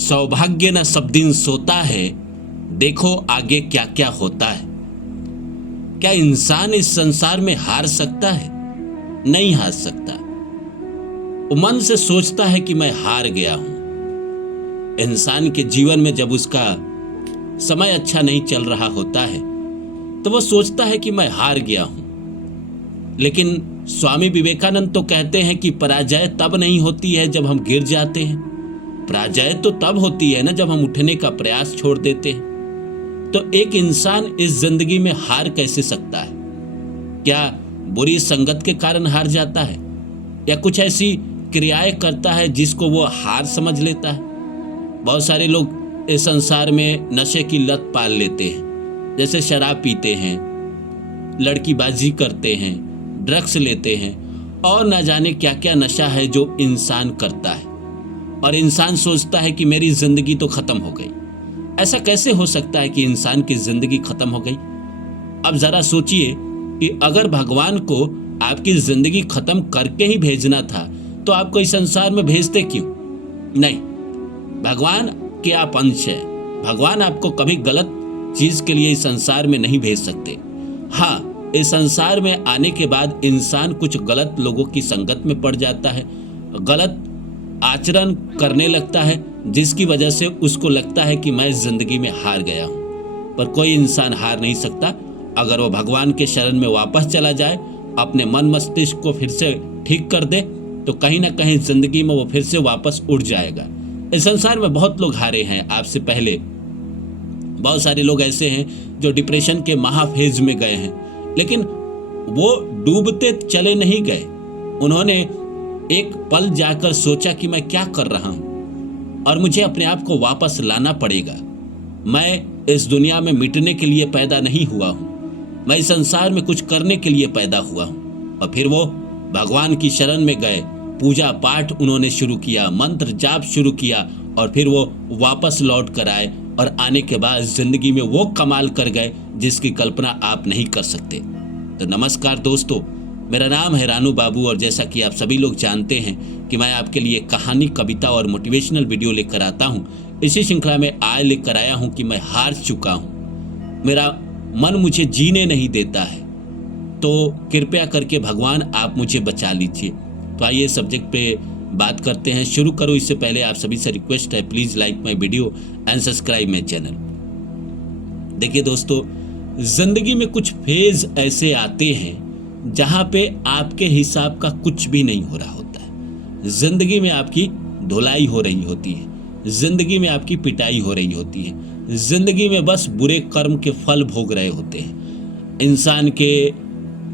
सौभाग्य न सब दिन सोता है, देखो आगे क्या क्या होता है। क्या इंसान इस संसार में हार सकता है? नहीं हार सकता। वो मन से सोचता है कि मैं हार गया हूं। इंसान के जीवन में जब उसका समय अच्छा नहीं चल रहा होता है तो वो सोचता है कि मैं हार गया हूं। लेकिन स्वामी विवेकानंद तो कहते हैं कि पराजय तब नहीं होती है जब हम गिर जाते हैं, पराजय तो तब होती है ना जब हम उठने का प्रयास छोड़ देते हैं। तो एक इंसान इस जिंदगी में हार कैसे सकता है? क्या बुरी संगत के कारण हार जाता है, या कुछ ऐसी क्रियाएं करता है जिसको वो हार समझ लेता है? बहुत सारे लोग इस संसार में नशे की लत पाल लेते हैं, जैसे शराब पीते हैं, लड़कीबाजी करते हैं, ड्रग्स लेते हैं, और ना जाने क्या क्या नशा है जो इंसान करता है। और इंसान सोचता है कि मेरी जिंदगी तो खत्म हो गई। ऐसा कैसे हो सकता है कि इंसान की जिंदगी खत्म हो गई? अब जरा सोचिए कि अगर भगवान को आपकी जिंदगी खत्म करके ही भेजना था तो आपको इस संसार में भेजते क्यों? नहीं, भगवान के आप अंश है। भगवान आपको कभी गलत चीज के लिए इस संसार में नहीं भेज सकते। हाँ, इस संसार में आने के बाद इंसान कुछ गलत लोगों की संगत में पड़ जाता है, गलत आचरण करने लगता है, जिसकी वजह से उसको लगता है कि मैं जिंदगी में हार गया हूं। पर कोई इंसान हार नहीं सकता। अगर वो भगवान के शरण में वापस चला जाए, अपने मन मस्तिष्क को फिर से ठीक कर दे, तो कहीं ना कहीं जिंदगी में वो फिर से वापस उड़ जाएगा। इस संसार में बहुत लोग हारे हैं आपसे पहले। बहुत सारे लोग ऐसे हैं जो डिप्रेशन के महाफेज में गए हैं, लेकिन वो डूबते चले नहीं गए। उन्होंने एक पल जाकर सोचा कि मैं क्या कर रहा हूं और मुझे अपने आप को वापस लाना पड़ेगा। मैं इस दुनिया में मिटने के लिए पैदा नहीं हुआ हूं, मैं इस संसार में कुछ करने के लिए पैदा हुआ हूं। और फिर वो भगवान की शरण में गए, पूजा पाठ उन्होंने शुरू किया, मंत्र जाप शुरू किया, और फिर वो वापस लौट कर आए और आने के बाद जिंदगी में वो कमाल कर गए जिसकी कल्पना आप नहीं कर सकते। तो नमस्कार दोस्तों, मेरा नाम है रानू बाबू, और जैसा कि आप सभी लोग जानते हैं कि मैं आपके लिए कहानी, कविता और मोटिवेशनल वीडियो लेकर आता हूं। इसी श्रृंखला में आज लेकर आया हूं कि मैं हार चुका हूं, मेरा मन मुझे जीने नहीं देता है, तो कृपया करके भगवान आप मुझे बचा लीजिए। तो आइए सब्जेक्ट पे बात करते हैं। शुरू करो इससे पहले आप सभी से रिक्वेस्ट है, please like my video and subscribe my channel. देखिए दोस्तों, जिंदगी में कुछ फेज ऐसे आते हैं जहां पे आपके हिसाब का कुछ भी नहीं हो रहा होता है। जिंदगी में आपकी धुलाई हो रही होती है, जिंदगी में आपकी पिटाई हो रही होती है, जिंदगी में बस बुरे कर्म के फल भोग रहे होते हैं। इंसान के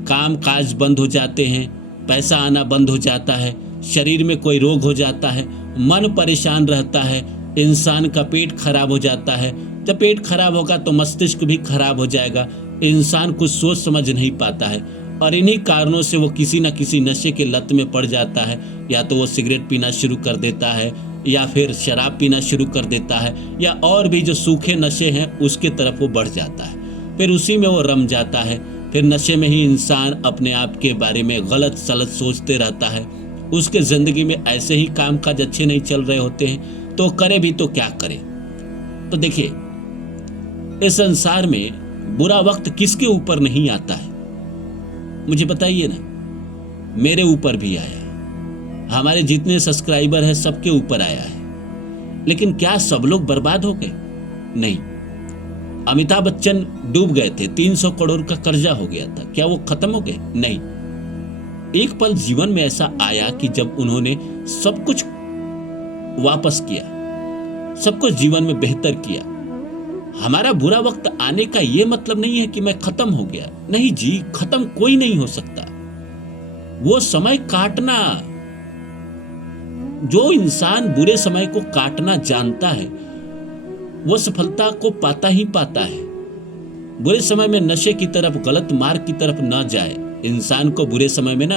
काम काज बंद हो जाते हैं, पैसा आना बंद हो जाता है, शरीर में कोई रोग हो जाता है, मन परेशान रहता है, इंसान का पेट खराब हो जाता है। जब पेट खराब होगा तो मस्तिष्क भी खराब हो जाएगा। इंसान कुछ सोच समझ नहीं पाता है, और इन्हीं कारणों से वो किसी न किसी नशे के लत में पड़ जाता है। या तो वो सिगरेट पीना शुरू कर देता है, या फिर शराब पीना शुरू कर देता है, या और भी जो सूखे नशे हैं उसके तरफ वो बढ़ जाता है। फिर उसी में वो रम जाता है। फिर नशे में ही इंसान अपने आप के बारे में गलत सलत सोचते रहता है। उसके जिंदगी में ऐसे ही काम काज अच्छे नहीं चल रहे होते हैं, तो करे भी तो क्या करे। तो देखिए, इस संसार में बुरा वक्त किसके ऊपर नहीं आता है? मुझे बताइए ना। मेरे ऊपर भी आया है, हमारे जितने सब्सक्राइबर हैं सबके ऊपर आया है। लेकिन क्या सब लोग बर्बाद हो गए? नहीं। अमिताभ बच्चन डूब गए थे, 300 करोड़ का कर्जा हो गया था, क्या वो खत्म हो गए? नहीं। एक पल जीवन में ऐसा आया कि जब उन्होंने सब कुछ वापस किया, सब कुछ जीवन में बेहतर किया। हमारा बुरा वक्त आने का यह मतलब नहीं है कि मैं खत्म हो गया। नहीं जी, खत्म कोई नहीं हो सकता। वो समय काटना, जो इंसान बुरे समय को काटना जानता है वो सफलता को पाता ही पाता है। बुरे समय में नशे की तरफ, गलत मार्ग की तरफ ना जाए। इंसान को बुरे समय में ना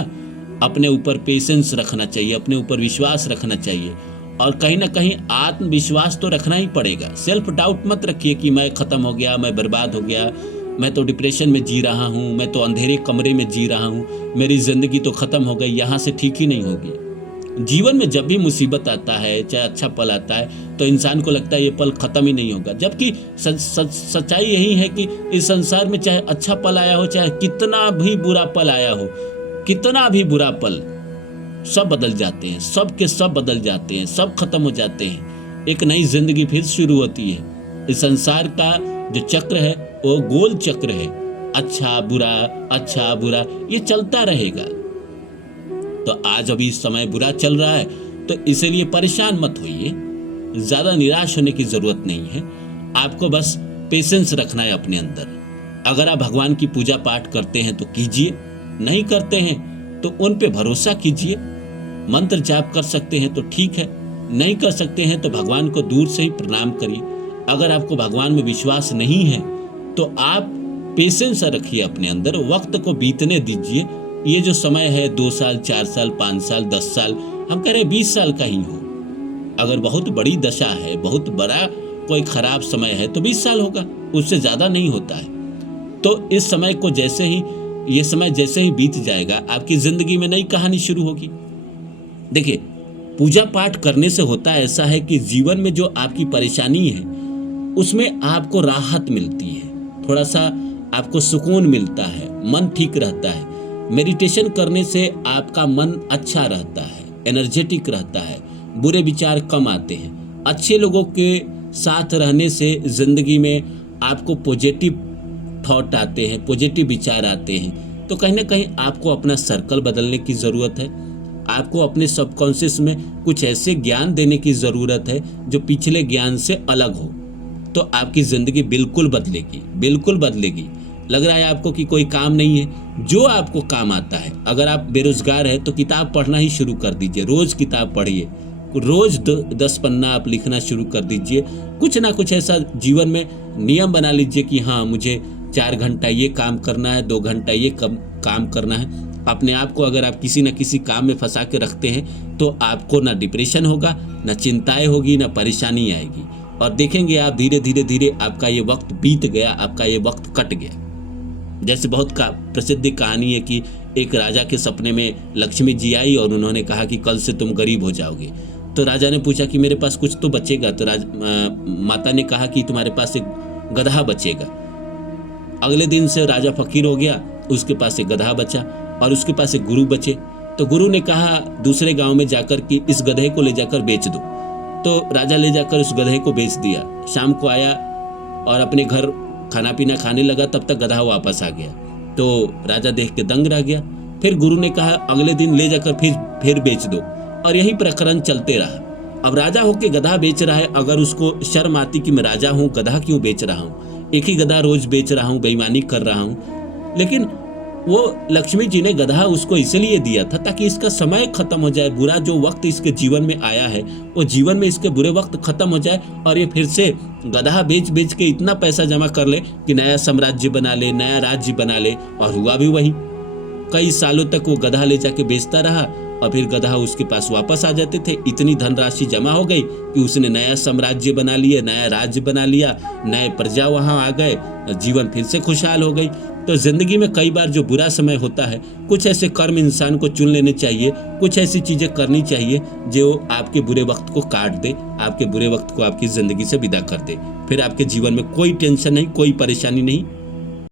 अपने ऊपर पेशेंस रखना चाहिए, अपने ऊपर विश्वास रखना चाहिए, और कहीं ना कहीं आत्मविश्वास तो रखना ही पड़ेगा। सेल्फ डाउट मत रखिए कि मैं खत्म हो गया, मैं बर्बाद हो गया, मैं तो डिप्रेशन में जी रहा हूँ, मैं तो अंधेरे कमरे में जी रहा हूँ, मेरी जिंदगी तो खत्म हो गई, यहाँ से ठीक ही नहीं होगी। जीवन में जब भी मुसीबत आता है, चाहे अच्छा पल आता है, तो इंसान को लगता है ये पल खत्म ही नहीं होगा। जबकि सच्चाई यही है कि इस संसार में चाहे अच्छा पल आया हो, चाहे कितना भी बुरा पल आया हो, कितना भी बुरा पल, सब बदल जाते हैं, सब के सब बदल जाते हैं, सब खत्म हो जाते हैं। एक नई जिंदगी फिर शुरू होती है। इस संसार का जो चक्र है वो गोल चक्र है, अच्छा बुरा ये चलता रहेगा। तो आज अभी समय बुरा चल रहा है, तो इसीलिए परेशान मत होइए, ज्यादा निराश होने की जरूरत नहीं है। आपको बस पेशेंस रखना है अपने अंदर। अगर आप भगवान की पूजा पाठ करते हैं तो कीजिए, नहीं करते हैं तो उन पे भरोसा कीजिए। मंत्र जाप कर सकते हैं तो ठीक है, नहीं कर सकते हैं तो भगवान को दूर से ही प्रणाम करिए। अगर आपको भगवान में विश्वास नहीं है तो आप पेशेंस रखिए अपने अंदर, वक्त को बीतने दीजिए। ये जो समय है 2 साल, 4 साल, 5 साल, 10 साल, हम कह रहे 20 साल का ही हो। अगर बहुत बड़ी दशा है, बहुत बड़ा कोई खराब समय है तो 20 साल होगा, उससे ज्यादा नहीं होता है। तो इस समय को ये समय जैसे ही बीत जाएगा, आपकी जिंदगी में नई कहानी शुरू होगी। देखिए, पूजा पाठ करने से होता है ऐसा है कि जीवन में जो आपकी परेशानी है उसमें आपको राहत मिलती है, थोड़ा सा आपको सुकून मिलता है, मन ठीक रहता है। मेडिटेशन करने से आपका मन अच्छा रहता है, एनर्जेटिक रहता है, बुरे विचार कम आते हैं। अच्छे लोगों के साथ रहने से जिंदगी में आपको पॉजिटिव थॉट आते हैं, पॉजिटिव विचार आते हैं। तो कहीं ना कहीं आपको अपना सर्कल बदलने की ज़रूरत है। आपको अपने सबकॉन्शियस में कुछ ऐसे ज्ञान देने की ज़रूरत है जो पिछले ज्ञान से अलग हो, तो आपकी ज़िंदगी बिल्कुल बदलेगी, बिल्कुल बदलेगी। लग रहा है आपको कि कोई काम नहीं है, जो आपको काम आता है। अगर आप बेरोजगार हैं तो किताब पढ़ना ही शुरू कर दीजिए, रोज़ किताब पढ़िए, रोज़ 10 पन्ना आप लिखना शुरू कर दीजिए। कुछ ना कुछ ऐसा जीवन में नियम बना लीजिए कि हाँ, मुझे 4 घंटा ये काम करना है, 2 घंटा ये काम करना है। अपने आप को अगर आप किसी न किसी काम में फंसा के रखते हैं तो आपको ना डिप्रेशन होगा, ना चिंताएं होगी, ना परेशानी आएगी। और देखेंगे आप धीरे धीरे आपका ये वक्त बीत गया, आपका ये वक्त कट गया। जैसे बहुत प्रसिद्ध कहानी है कि एक राजा के सपने में लक्ष्मी जी आई और उन्होंने कहा कि कल से तुम गरीब हो जाओगे। तो राजा ने पूछा कि मेरे पास कुछ तो बचेगा। तो माता ने कहा कि तुम्हारे पास एक गधा बचेगा। अगले दिन से राजा फकीर हो गया, उसके पास एक गधा बचा और उसके पास एक गुरु बचे। तो गुरु ने कहा दूसरे गांव में जाकर कि इस गधे को ले जाकर बेच दो। तो राजा ले जाकर उस गधे को बेच दिया। शाम को आया और अपने घर खाना पीना खाने लगा, तब तक गधा वापस आ गया। तो राजा देख के दंग रह गया। फिर गुरु ने कहा अगले दिन ले जाकर फिर बेच दो, और यही प्रकरण चलते रहा। अब राजा होके गधा बेच रहा है, अगर उसको शर्म आती कि मैं राजा हूँ, गधा क्यों बेच रहा हूँ, एक ही गधा रोज बेच रहा हूँ, बेईमानी कर रहा हूँ। लेकिन वो लक्ष्मी जी ने गधा उसको इसलिए दिया था ताकि इसका समय खत्म हो जाए, बुरा जो वक्त इसके जीवन में आया है वो जीवन में इसके बुरे वक्त खत्म हो जाए, और ये फिर से गधा बेच के इतना पैसा जमा कर ले कि नया साम्राज्य बना ले, नया राज्य बना ले। और हुआ भी वही। कई सालों तक वो गधा ले जाके बेचता रहा और फिर गधा उसके पास वापस आ जाते थे। इतनी धनराशि जमा हो गई कि उसने नया साम्राज्य बना लिया, नया राज्य बना लिया, नए प्रजा वहां आ गए, जीवन फिर से खुशहाल हो गई। तो जिंदगी में कई बार जो बुरा समय होता है, कुछ ऐसे कर्म इंसान को चुन लेने चाहिए, कुछ ऐसी चीजें करनी चाहिए जो आपके बुरे वक्त को काट दे, आपके बुरे वक्त को आपकी जिंदगी से विदा कर दे। फिर आपके जीवन में कोई टेंशन नहीं, कोई परेशानी नहीं,